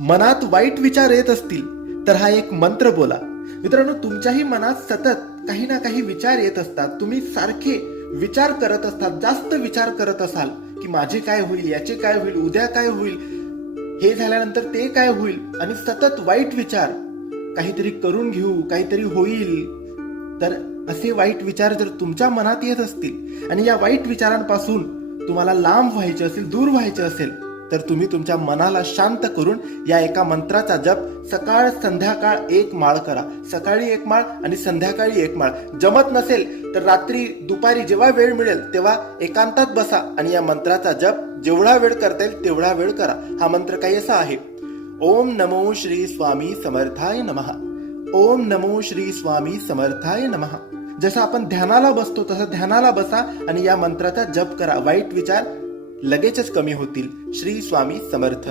मनात वाईट विचार येत असतील तर हा एक मंत्र बोला. मित्रांनो, तुमच्याही मनात सतत काही ना काही विचार येत असतात. तुम्ही सारखे विचार करत असतात, जास्त विचार करत असाल की माझे काय होईल, याचे काय होईल, उद्या काय होईल, हे झाल्यानंतर ते काय होईल, आणि सतत वाईट विचार, काहीतरी करून घेऊ, काहीतरी होईल. तर असे वाईट विचार जर तुमच्या मनात येत असतील आणि या वाईट विचारांपासून तुम्हाला लांब व्हायचे असेल, दूर व्हायचे असेल, तर तुम्ही तुमच्या मनाला शांत करून या एका मंत्राचा जप सकाळ संध्याकाळ 1 माळ करा. सकाळी 1 माळ आणि संध्याकाळी 1 माळ. जमत नसेल तर रात्री दुपारी जेव्हा वेळ मिळेल तेव्हा एकांतात बसा आणि या मंत्राचा जप जेवढा वेळ करता येईल तेवढा वेळ करा. हा मंत्र काही असा आहे: ओम नमो श्री स्वामी समर्थाय नमः. ओम नमो श्री स्वामी समर्थाय नमः. जसं आपण ध्यानाला बसतो तसं ध्यानाला बसा आणि या मंत्राचा जप करा. वाईट विचार लगेचच कमी होतील. श्री स्वामी समर्थ.